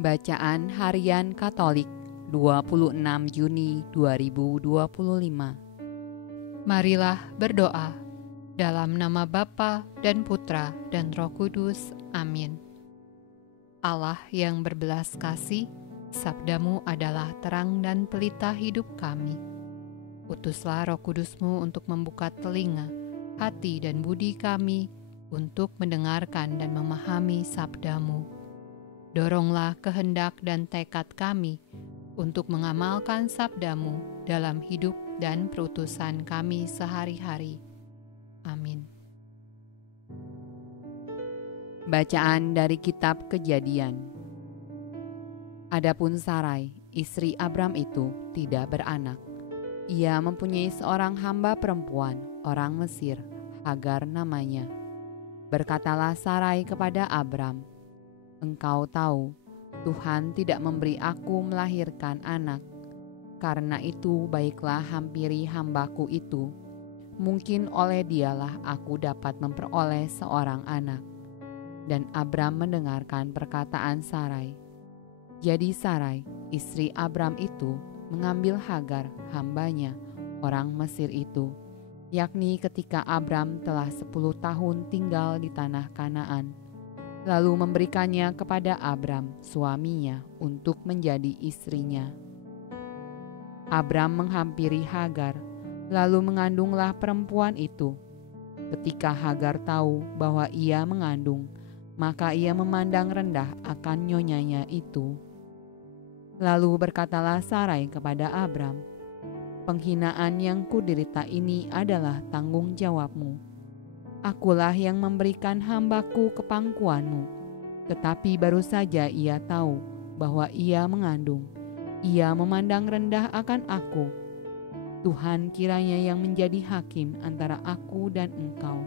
Bacaan Harian Katolik 26 Juni 2025. Marilah berdoa dalam nama Bapa dan Putra dan Roh Kudus. Amin. Allah yang berbelas kasih, sabdamu adalah terang dan pelita hidup kami. Utuslah Roh Kudusmu untuk membuka telinga, hati dan budi kami untuk mendengarkan dan memahami sabdamu. Doronglah kehendak dan tekad kami untuk mengamalkan sabdamu dalam hidup dan perutusan kami sehari-hari. Amin. Bacaan dari Kitab Kejadian. Adapun Sarai, istri Abram itu tidak beranak. Ia mempunyai seorang hamba perempuan, orang Mesir, Hagar namanya. Berkatalah Sarai kepada Abram, "Engkau tahu, Tuhan tidak memberi aku melahirkan anak. Karena itu baiklah hampiri hambaku itu. Mungkin oleh dialah aku dapat memperoleh seorang anak." Dan Abram mendengarkan perkataan Sarai. Jadi Sarai, istri Abram itu, mengambil Hagar, hambanya, orang Mesir itu, yakni ketika Abram telah 10 tahun tinggal di tanah Kanaan, lalu memberikannya kepada Abram, suaminya, untuk menjadi istrinya. Abram menghampiri Hagar, lalu mengandunglah perempuan itu. Ketika Hagar tahu bahwa ia mengandung, maka ia memandang rendah akan nyonyanya itu. Lalu berkatalah Sarai kepada Abram, "Penghinaan yang kuderita ini adalah tanggung jawabmu. Akulah yang memberikan hambaku ke pangkuanmu, tetapi baru saja ia tahu bahwa ia mengandung. Ia memandang rendah akan aku. Tuhan kiranya yang menjadi hakim antara aku dan engkau."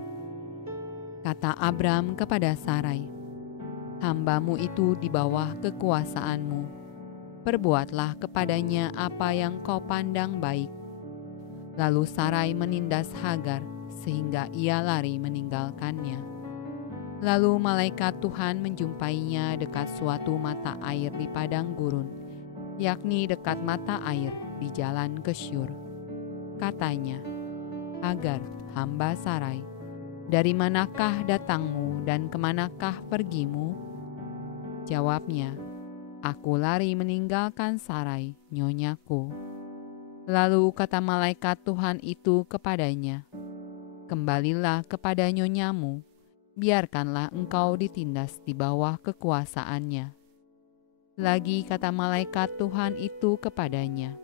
Kata Abram kepada Sarai, "Hambamu itu di bawah kekuasaanmu. Perbuatlah kepadanya apa yang kau pandang baik." Lalu Sarai menindas Hagar sehingga ia lari meninggalkannya. Lalu malaikat Tuhan menjumpainya dekat suatu mata air di padang gurun, yakni dekat mata air di jalan ke Syur. Katanya, "Hagar, hamba Sarai, dari manakah datangmu dan kemanakah pergimu?" Jawabnya, "Aku lari meninggalkan Sarai, nyonyaku." Lalu kata malaikat Tuhan itu kepadanya, "Kembalilah kepada nyonyamu, biarkanlah engkau ditindas di bawah kekuasaannya." Lagi kata malaikat Tuhan itu kepadanya,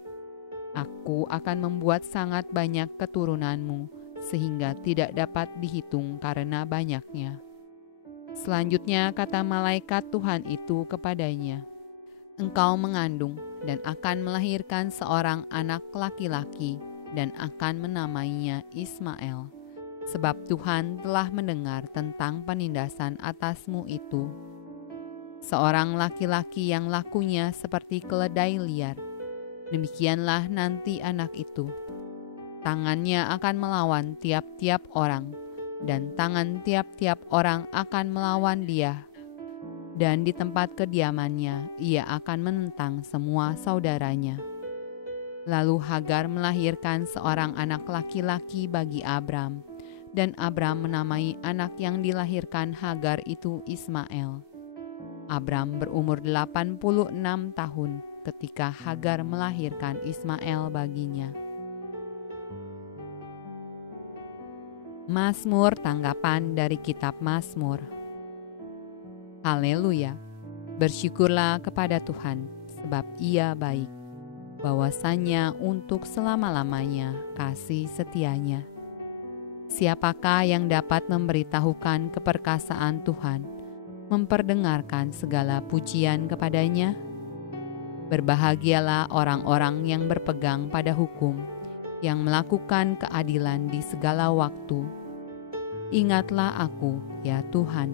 "Aku akan membuat sangat banyak keturunanmu, sehingga tidak dapat dihitung karena banyaknya." Selanjutnya kata malaikat Tuhan itu kepadanya, "Engkau mengandung dan akan melahirkan seorang anak laki-laki dan akan menamainya Ismail, sebab Tuhan telah mendengar tentang penindasan atasmu itu. Seorang laki-laki yang lakunya seperti keledai liar, demikianlah nanti anak itu. Tangannya akan melawan tiap-tiap orang, dan tangan tiap-tiap orang akan melawan dia. Dan di tempat kediamannya ia akan menentang semua saudaranya." Lalu Hagar melahirkan seorang anak laki-laki bagi Abram, dan Abram menamai anak yang dilahirkan Hagar itu Ismail. Abram berumur 86 tahun ketika Hagar melahirkan Ismail baginya. Mazmur tanggapan dari Kitab Mazmur. Haleluya, bersyukurlah kepada Tuhan, sebab Ia baik, bahwasanya untuk selama-lamanya kasih setianya. Siapakah yang dapat memberitahukan keperkasaan Tuhan, memperdengarkan segala pujian kepadanya? Berbahagialah orang-orang yang berpegang pada hukum, yang melakukan keadilan di segala waktu. Ingatlah aku, ya Tuhan,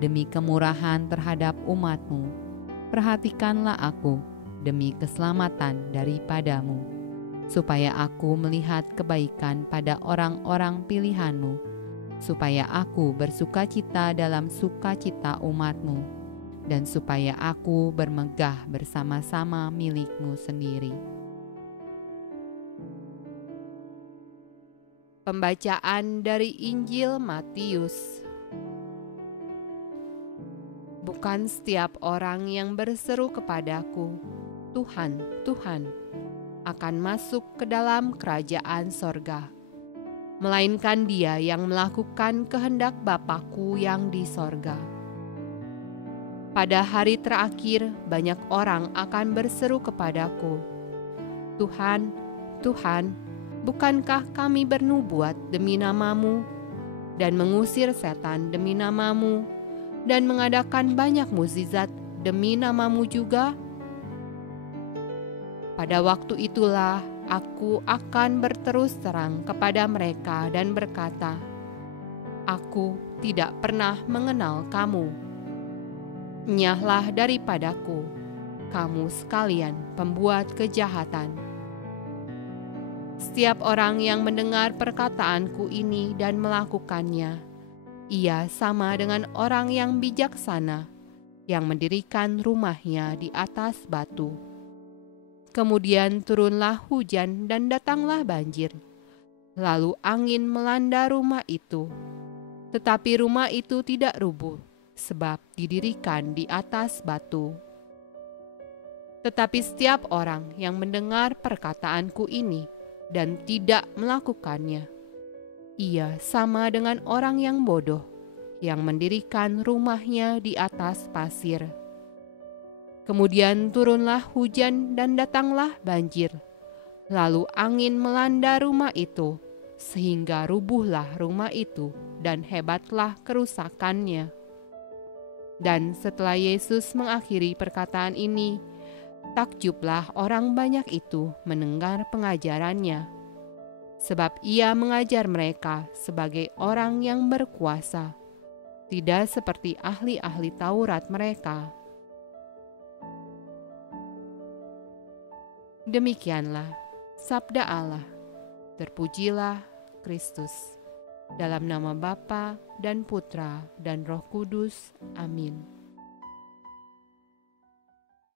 demi kemurahan terhadap umat-Mu. Perhatikanlah aku demi keselamatan daripadamu, supaya aku melihat kebaikan pada orang-orang pilihan-Mu, supaya aku bersukacita dalam sukacita umat-Mu, dan supaya aku bermegah bersama-sama milik-Mu sendiri. Pembacaan dari Injil Matius. Bukan setiap orang yang berseru kepadaku, Tuhan, Tuhan, akan masuk ke dalam kerajaan sorga, melainkan dia yang melakukan kehendak Bapa-Ku yang di sorga. Pada hari terakhir, banyak orang akan berseru kepadaku, Tuhan, Tuhan, bukankah kami bernubuat demi nama-Mu, dan mengusir setan demi nama-Mu, dan mengadakan banyak mukjizat demi nama-Mu juga? Pada waktu itulah aku akan berterus terang kepada mereka dan berkata, Aku tidak pernah mengenal kamu. Enyahlah daripadaku, kamu sekalian pembuat kejahatan. Setiap orang yang mendengar perkataanku ini dan melakukannya, ia sama dengan orang yang bijaksana, yang mendirikan rumahnya di atas batu. Kemudian turunlah hujan dan datanglah banjir. Lalu angin melanda rumah itu. Tetapi rumah itu tidak rubuh, sebab didirikan di atas batu. Tetapi setiap orang yang mendengar perkataanku ini dan tidak melakukannya, ia sama dengan orang yang bodoh, yang mendirikan rumahnya di atas pasir. Kemudian turunlah hujan dan datanglah banjir. Lalu angin melanda rumah itu, sehingga rubuhlah rumah itu dan hebatlah kerusakannya. Dan setelah Yesus mengakhiri perkataan ini, takjublah orang banyak itu mendengar pengajarannya. Sebab ia mengajar mereka sebagai orang yang berkuasa, tidak seperti ahli-ahli Taurat mereka. Demikianlah sabda Allah. Terpujilah Kristus. Dalam nama Bapa dan Putra dan Roh Kudus. Amin.